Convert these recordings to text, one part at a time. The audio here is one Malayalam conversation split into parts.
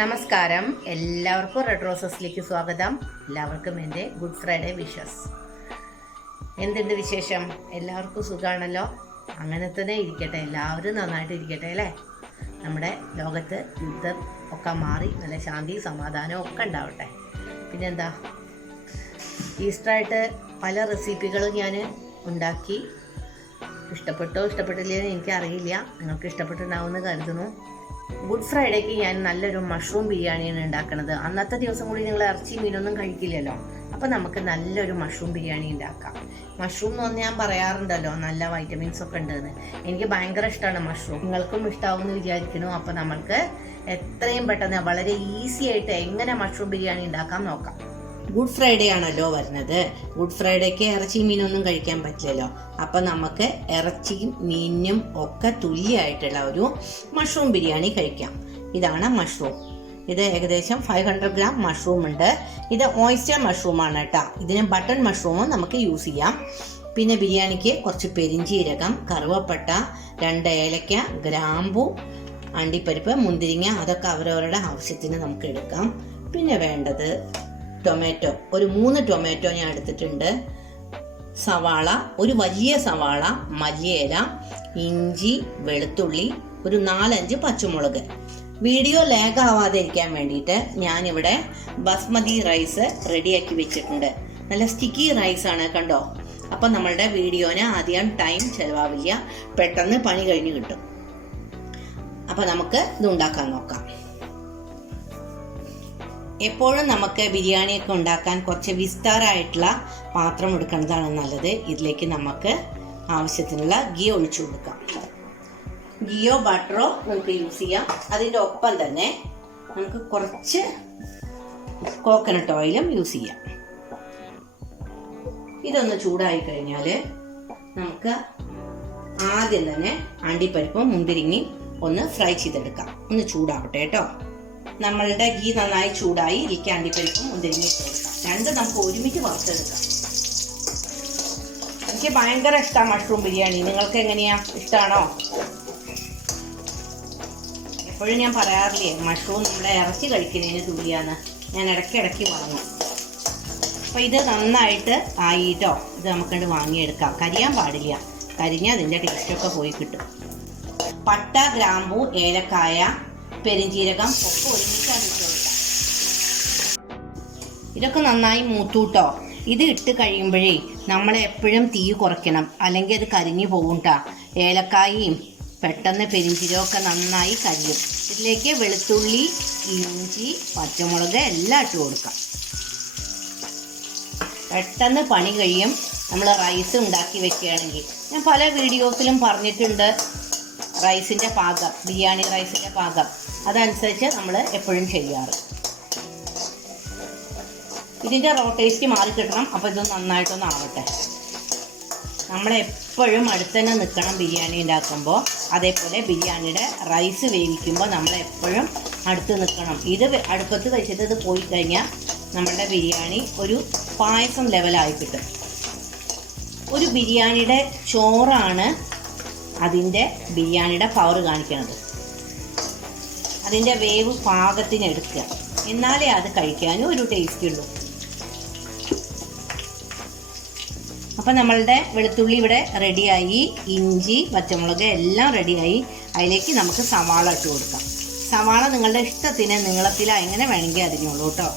നമസ്കാരം, എല്ലാവർക്കും റെഡ് റോസസിലേക്ക് സ്വാഗതം. എല്ലാവർക്കും എൻ്റെ ഗുഡ് ഫ്രൈഡേ വിഷസ്. എന്തുണ്ട് വിശേഷം? എല്ലാവർക്കും സുഖമാണല്ലോ? അങ്ങനെ തന്നെ ഇരിക്കട്ടെ, എല്ലാവരും നന്നായിട്ട് ഇരിക്കട്ടെ അല്ലേ? നമ്മുടെ ലോകത്ത് യുദ്ധം ഒക്കെ മാറി നല്ല ശാന്തി സമാധാനം ഒക്കെ ഉണ്ടാവട്ടെ. പിന്നെന്താ, ഈസ്റ്ററായിട്ട് പല റെസിപ്പികളും ഞാൻ ഉണ്ടാക്കി. ഇഷ്ടപ്പെട്ടോ ഇഷ്ടപ്പെട്ടില്ലെന്ന് എനിക്കറിയില്ല, നിങ്ങൾക്ക് ഇഷ്ടപ്പെട്ടിട്ടുണ്ടാവുമെന്ന് കരുതുന്നു. ഗുഡ് ഫ്രൈഡേക്ക് ഞാൻ നല്ലൊരു മഷ്റൂം ബിരിയാണിയാണ് ഉണ്ടാക്കുന്നത്. അന്നത്തെ ദിവസം കൂടി നിങ്ങൾ ഇറച്ചി മീനൊന്നും കഴിക്കില്ലല്ലോ, അപ്പം നമുക്ക് നല്ലൊരു മഷ്റൂം ബിരിയാണി ഉണ്ടാക്കാം. മഷ്റൂം എന്ന് പറഞ്ഞാൽ ഞാൻ പറയാറുണ്ടല്ലോ നല്ല വൈറ്റമിൻസ് ഒക്കെ ഉണ്ടെന്ന്. എനിക്ക് ഭയങ്കര ഇഷ്ടമാണ് മഷ്റൂം, നിങ്ങൾക്കും ഇഷ്ടാവുമെന്ന് വിചാരിക്കുന്നു. അപ്പം നമ്മൾക്ക് എത്രയും പെട്ടെന്ന് വളരെ ഈസി ആയിട്ട് എങ്ങനെ മഷ്റൂം ബിരിയാണി ഉണ്ടാക്കാം നോക്കാം. ഗുഡ് ഫ്രൈഡേ ആണല്ലോ വരുന്നത്. ഗുഡ് ഫ്രൈഡേക്ക് ഇറച്ചി മീനൊന്നും കഴിക്കാൻ പറ്റില്ലല്ലോ, അപ്പം നമുക്ക് ഇറച്ചിയും മീനും ഒക്കെ തുല്യമായിട്ടുള്ള ഒരു മഷ്റൂം ബിരിയാണി കഴിക്കാം. ഇതാണ് മഷ്റൂം. ഇത് ഏകദേശം 500 ഗ്രാം മഷ്റൂം ഉണ്ട്. ഇത് ഓയിസ്റ്റർ മഷ്റൂമാണ് കേട്ടോ. ഇതിന് ബട്ടൺ മഷ്റൂമും നമുക്ക് യൂസ് ചെയ്യാം. പിന്നെ ബിരിയാണിക്ക് കുറച്ച് പെരിഞ്ചീരകം, കറുവപ്പട്ട, 2 ഏലക്ക, ഗ്രാമ്പു, അണ്ടിപ്പരിപ്പ്, മുന്തിരിങ്ങ, അതൊക്കെ അവരവരുടെ ആവശ്യത്തിന് നമുക്ക് എടുക്കാം. പിന്നെ വേണ്ടത് ടൊമാറ്റോ, ഒരു 3 ടൊമാറ്റോ ഞാൻ എടുത്തിട്ടുണ്ട്. സവാള, ഒരു വലിയ സവാള, മല്ലിയില, ഇഞ്ചി, വെളുത്തുള്ളി, ഒരു 4-5 പച്ചമുളക്. വീഡിയോ ലാഗ് ആവാതെ ഇരിക്കാൻ വേണ്ടിയിട്ട് ഞാനിവിടെ ബസ്മതി റൈസ് റെഡിയാക്കി വെച്ചിട്ടുണ്ട്. നല്ല സ്റ്റിക്കി റൈസ് ആണ് കണ്ടോ. അപ്പം നമ്മളുടെ വീഡിയോന് അധികം ടൈം ചിലവാവില്ല, പെട്ടെന്ന് പണി കഴിഞ്ഞ് കിട്ടും. അപ്പം നമുക്ക് ഇത് ഉണ്ടാക്കാൻ നോക്കാം. എപ്പോഴും നമുക്ക് ബിരിയാണിയൊക്കെ ഉണ്ടാക്കാൻ കുറച്ച് വിസ്താരമായിട്ടുള്ള പാത്രം എടുക്കുന്നതാണ് നല്ലത്. ഇതിലേക്ക് നമുക്ക് ആവശ്യത്തിനുള്ള ഗീ ഒഴിച്ചു കൊടുക്കാം. ഗീയോ ബട്ടറോ നമുക്ക് യൂസ് ചെയ്യാം. അതിൻ്റെ ഒപ്പം തന്നെ നമുക്ക് കുറച്ച് കോക്കനട്ട് ഓയിലും യൂസ് ചെയ്യാം. ഇതൊന്ന് ചൂടായി കഴിഞ്ഞാൽ നമുക്ക് ആദ്യം തന്നെ അണ്ടിപ്പരിപ്പും മുന്തിരിങ്ങയും ഒന്ന് ഫ്രൈ ചെയ്തെടുക്കാം. ഒന്ന് ചൂടാവട്ടെ കേട്ടോ. നമ്മളുടെ ഗീ നന്നായി ചൂടായി ഇതിലേക്ക് അണ്ടിപ്പരിപ്പും മുന്തിരിങ്ങയും ഇട്ട് കൊടുക്കാം. രണ്ടും നമുക്ക് ഒരുമിച്ച് വറുത്തെടുക്കാം. എനിക്ക് ഭയങ്കര ഇഷ്ടമാണ് മഷ്റൂം ബിരിയാണി. നിങ്ങൾക്ക് എങ്ങനെയാ, ഇഷ്ടമാണോ? എപ്പോഴും ഞാൻ പറയാറില്ലേ, മഷ്റൂം നമ്മുടെ ഇറച്ചി കഴിക്കുന്നതിന് തുല്യാന്ന്. ഞാൻ ഇടയ്ക്കിടയ്ക്ക് വാങ്ങും. അപ്പോൾ ഇത് നന്നായിട്ട് ആയിട്ടോ. ഇത് നമുക്കത് വാങ്ങിയെടുക്കാം. കരിയാൻ പാടില്ല, കരിഞ്ഞാൽ അതിൻ്റെ ടേസ്റ്റൊക്കെ പോയി കിട്ടും. പട്ട, ഗ്രാമ്പൂ, ഏലക്കായ, പെരിഞ്ചീരകം ഒക്കെ ഒരുമിച്ചാണ് ഇട്ട് കൊടുക്കാം. ഇതൊക്കെ നന്നായി മൂത്തൂട്ടോ. ഇത് ഇട്ട് കഴിയുമ്പോഴേ നമ്മൾ എപ്പോഴും തീ കുറയ്ക്കണം, അല്ലെങ്കിൽ അത് കരിഞ്ഞു പോകും കേട്ടോ. ഏലക്കായും പെട്ടെന്ന് പെരിഞ്ചീരകമൊക്കെ നന്നായി കരിയും. ഇതിലേക്ക് വെളുത്തുള്ളി, ഇഞ്ചി, പച്ചമുളക് എല്ലാം ഇട്ട് കൊടുക്കാം. പെട്ടെന്ന് പണി കഴിയും നമ്മൾ റൈസ് ഉണ്ടാക്കി വെക്കുകയാണെങ്കിൽ. ഞാൻ പല വീഡിയോസിലും പറഞ്ഞിട്ടുണ്ട് റൈസിൻ്റെ പാകം, ബിരിയാണി റൈസിൻ്റെ പാകം. അതനുസരിച്ച് നമ്മൾ എപ്പോഴും ചെയ്യാറ്. ഇതിൻ്റെ റോ ടേസ്റ്റ് മാറിക്കിട്ടണം. അപ്പോൾ ഇത് നന്നായിട്ടൊന്ന് ആവട്ടെ. നമ്മളെപ്പോഴും അടുത്ത് തന്നെ നിൽക്കണം ബിരിയാണി ഉണ്ടാക്കുമ്പോൾ. അതേപോലെ ബിരിയാണിയുടെ റൈസ് വേവിക്കുമ്പോൾ നമ്മളെപ്പോഴും അടുത്ത് നിൽക്കണം. ഇത് അടുപ്പത്ത് വെച്ചിട്ട് ഇത് പോയി കഴിഞ്ഞാൽ നമ്മളുടെ ബിരിയാണി ഒരു പായസം ലെവലായി കിട്ടും. ഒരു ബിരിയാണിയുടെ ചോറാണ് അതിൻ്റെ ബിരിയാണിയുടെ പവർ കാണിക്കുന്നത്. അതിൻ്റെ വേവ് പാകത്തിന് എടുക്കുക, എന്നാലേ അത് കഴിക്കാനും ഒരു ടേസ്റ്റ് ഉള്ളൂ. അപ്പം നമ്മളുടെ വെളുത്തുള്ളി ഇവിടെ റെഡിയായി, ഇഞ്ചി, പച്ചമുളക് എല്ലാം റെഡിയായി. അതിലേക്ക് നമുക്ക് സവാള ഇട്ട് കൊടുക്കാം. സവാള നിങ്ങളുടെ ഇഷ്ടത്തിന് നീളത്തിലോ എങ്ങനെ വേണമെങ്കിൽ അരിഞ്ഞോളൂ കേട്ടോ.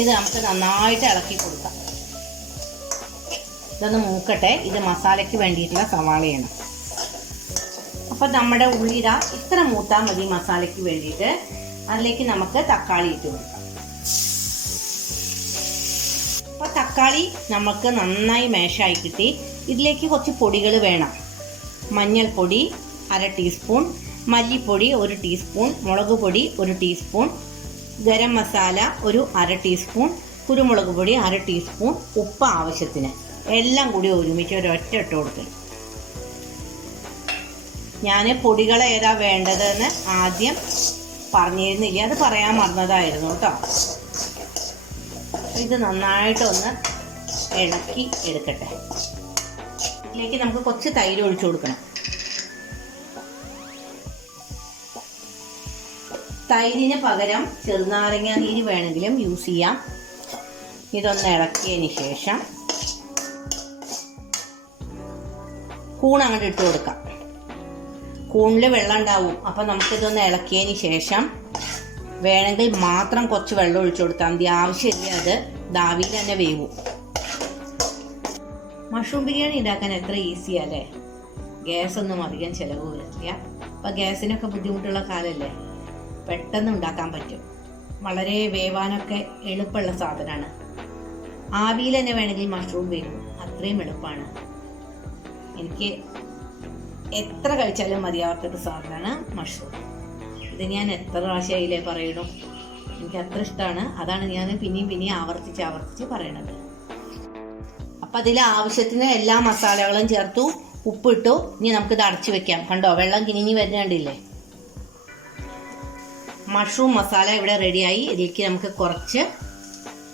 ഇത് നമുക്ക് നന്നായിട്ട് ഇളക്കി കൊടുക്കാം. ഇതൊന്ന് മൂക്കട്ടെ. ഇത് മസാലയ്ക്ക് വേണ്ടിയിട്ടുള്ള സവാളയാണ്. അപ്പം നമ്മുടെ ഉള്ളി ഇത്ര മൂത്താൽ മതി മസാലയ്ക്ക് വേണ്ടിയിട്ട്. അതിലേക്ക് നമുക്ക് തക്കാളി ഇട്ട് കൊടുക്കാം. അപ്പോൾ തക്കാളി നമുക്ക് നന്നായി മാഷായി കിട്ടി. ഇതിലേക്ക് കുറച്ച് പൊടികൾ വേണം. മഞ്ഞൾപ്പൊടി 1/2 ടീസ്പൂൺ, മല്ലിപ്പൊടി 1 ടീസ്പൂൺ, മുളക് പൊടി 1 ടീസ്പൂൺ, ഗരം മസാല ഒരു 1/2 ടീസ്പൂൺ, കുരുമുളക് പൊടി 1/2 ടീസ്പൂൺ, ഉപ്പ് ആവശ്യത്തിന്. എല്ലാം കൂടി ഒരുമിച്ച് ഒരൊറ്റ ഇട്ട് കൊടുക്കും. ഞാൻ പൊടികൾ ഏതാ വേണ്ടതെന്ന് ആദ്യം പറഞ്ഞിരുന്നില്ല, അത് പറയാൻ മറന്നതായിരുന്നു കേട്ടോ. ഇത് നന്നായിട്ടൊന്ന് ഇളക്കി എടുക്കട്ടെ. ഇതിലേക്ക് നമുക്ക് കുറച്ച് തൈര് ഒഴിച്ചു കൊടുക്കണം. തൈരിന് പകരം ചെറുനാരങ്ങ നീര് വേണമെങ്കിലും യൂസ് ചെയ്യാം. ഇതൊന്ന് ഇളക്കിയതിന് ശേഷം കൂൺ അങ്ങോട്ട് ഇട്ട് കൊടുക്കാം. കൂണിൽ വെള്ളം ഉണ്ടാവും. അപ്പം നമുക്കിതൊന്ന് ഇളക്കിയതിന് ശേഷം വേണമെങ്കിൽ മാത്രം കുറച്ച് വെള്ളം ഒഴിച്ചു കൊടുത്താൽ മതി. ആവശ്യമില്ല, അത് ദാവിയിൽ തന്നെ വേവും. മഷ്റൂം ബിരിയാണി ഉണ്ടാക്കാൻ എത്ര ഈസിയല്ലേ. ഗ്യാസൊന്നും അധികം ചിലവ് വരില്ല. അപ്പം ഗ്യാസിനൊക്കെ ബുദ്ധിമുട്ടുള്ള കാലമല്ലേ, പെട്ടെന്ന് ഉണ്ടാക്കാൻ പറ്റും. വളരെ വേവാനൊക്കെ എളുപ്പമുള്ള സാധനമാണ്. ആവിയിൽ തന്നെ വേണമെങ്കിൽ മഷ്റൂം വേവും. അത്രയും എളുപ്പമാണ്. എനിക്ക് എത്ര കഴിച്ചാലും മതിയാവാത്തൊരു സാധനമാണ് മഷ്റൂം. ഇത് ഞാൻ എത്ര പ്രാവശ്യമായില്ലേ പറയണു. എനിക്ക് അത്ര ഇഷ്ടമാണ്. അതാണ് ഞാൻ പിന്നെയും ആവർത്തിച്ച് പറയണത്. അപ്പം അതിൽ ആവശ്യത്തിന് എല്ലാ മസാലകളും ചേർത്തു, ഉപ്പിട്ടു. ഇനി നമുക്കിത് അടച്ചു വെക്കാം. കണ്ടോ, വെള്ളം കിനിഞ്ഞ് വരുന്നുണ്ടില്ലേ. മഷ്റൂം മസാല ഇവിടെ റെഡിയായി. ഇതിലേക്ക് നമുക്ക് കുറച്ച്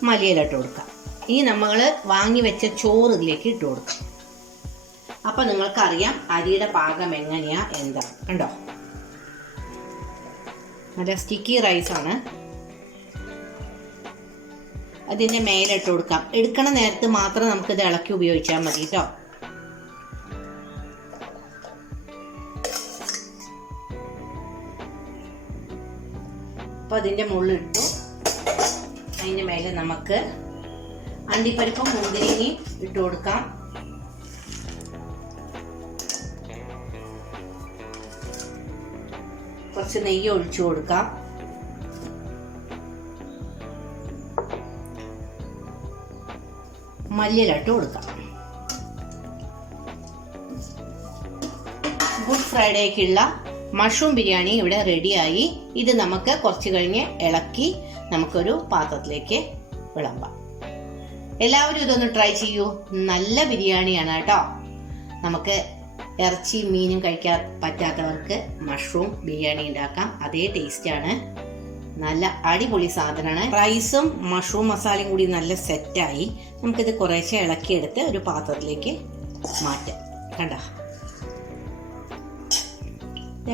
മല്ലിയില ഇട്ട് കൊടുക്കാം. ഇനി നമ്മൾ വാങ്ങി വെച്ച ചോറ് ഇതിലേക്ക് ഇട്ട് കൊടുക്കാം. അപ്പം നിങ്ങൾക്കറിയാം അരിയുടെ പാകം എങ്ങനെയാ എന്താ. കണ്ടോ, നല്ല സ്റ്റിക്കി റൈസാണ്. അതിൻ്റെ മേലിട്ട് കൊടുക്കാം. എടുക്കണ നേരത്ത് മാത്രം നമുക്കിത് ഇളക്കി ഉപയോഗിച്ചാൽ മതി കേട്ടോ. അപ്പം അതിൻ്റെ മുകളിലിട്ടു. അതിൻ്റെ മേലെ നമുക്ക് അണ്ടിപ്പരിപ്പും മുന്തിരിങ്ങയും ഇട്ട് കൊടുക്കാം. കുറച്ച് നെയ്യ് ഒഴിച്ചു കൊടുക്കാം. മല്ലിയില ഇട്ട് കൊടുക്കാം. ഗുഡ് ഫ്രൈഡേക്കുള്ള മഷ്റൂം ബിരിയാണി ഇവിടെ റെഡിയായി. ഇത് നമുക്ക് കുറച്ച് കഴിഞ്ഞ് ഇളക്കി നമുക്കൊരു പാത്രത്തിലേക്ക് വിളമ്പാം. എല്ലാവരും ഇതൊന്ന് ട്രൈ ചെയ്യൂ. നല്ല ബിരിയാണിയാണ് കേട്ടോ. നമുക്ക് ഇറച്ചി മീനും കഴിക്കാൻ പറ്റാത്തവർക്ക് മഷ്റൂം ബിരിയാണി ഉണ്ടാക്കാം. അതേ ടേസ്റ്റാണ്. നല്ല അടിപൊളി സാധനമാണ്. റൈസും മഷ്റൂം മസാലയും കൂടി നല്ല സെറ്റായി. നമുക്കിത് കുറേശ്ശെ ഇളക്കിയെടുത്ത് ഒരു പാത്രത്തിലേക്ക് മാറ്റാം. കണ്ട,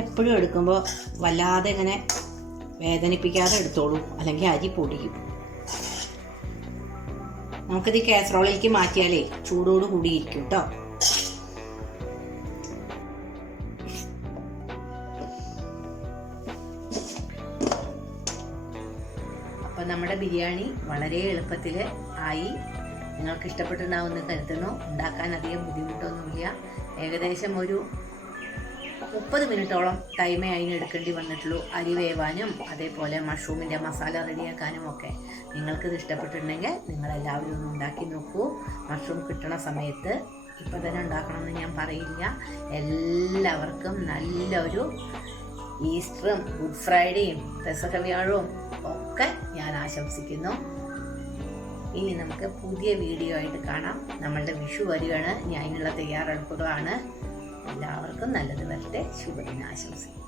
എപ്പോഴും എടുക്കുമ്പോൾ വല്ലാതെ ഇങ്ങനെ വേദനിപ്പിക്കാതെ എടുത്തോളൂ, അല്ലെങ്കിൽ അരി പൊടിയും. നമുക്കിത് കാസറോളിലേക്ക് മാറ്റിയാലേ ചൂടോട് കൂടിയിരിക്കും കേട്ടോ. അപ്പം നമ്മുടെ ബിരിയാണി വളരെ എളുപ്പത്തിൽ ആയി. നിങ്ങൾക്ക് ഇഷ്ടപ്പെട്ടുണ്ടാവുമെന്ന് കരുതുന്നു. ഉണ്ടാക്കാൻ അധികം ബുദ്ധിമുട്ടൊന്നുമില്ല. ഏകദേശം ഒരു 30 മിനിറ്റോളം ടൈമേ അതിന് എടുക്കേണ്ടി വന്നിട്ടുള്ളൂ. അരി വേവാനും അതേപോലെ മഷ്റൂമിൻ്റെ മസാല റെഡിയാക്കാനും ഒക്കെ. നിങ്ങൾക്കിത് ഇഷ്ടപ്പെട്ടിട്ടുണ്ടെങ്കിൽ നിങ്ങളെല്ലാവരും ഒന്ന് ഉണ്ടാക്കി നോക്കൂ. മഷ്റൂം കിട്ടണ സമയത്ത് ഇപ്പം തന്നെ ഉണ്ടാക്കണമെന്ന് ഞാൻ പറയില്ല. എല്ലാവർക്കും നല്ലൊരു ഈസ്റ്ററും ഗുഡ് ഫ്രൈഡേയും പെസഹ വ്യാഴവും ഒക്കെ ഞാൻ ആശംസിക്കുന്നു. ഇനി നമുക്ക് പുതിയ വീഡിയോ ആയിട്ട് കാണാം. നമ്മളുടെ വിഷു വരികയാണ്. ഞാൻ അതിനുള്ള തയ്യാറെടുപ്പുകളാണ്. എല്ലാവർക്കും നല്ലത് വരട്ടെ. ശുഭദിനാശംസിക്കുന്നു.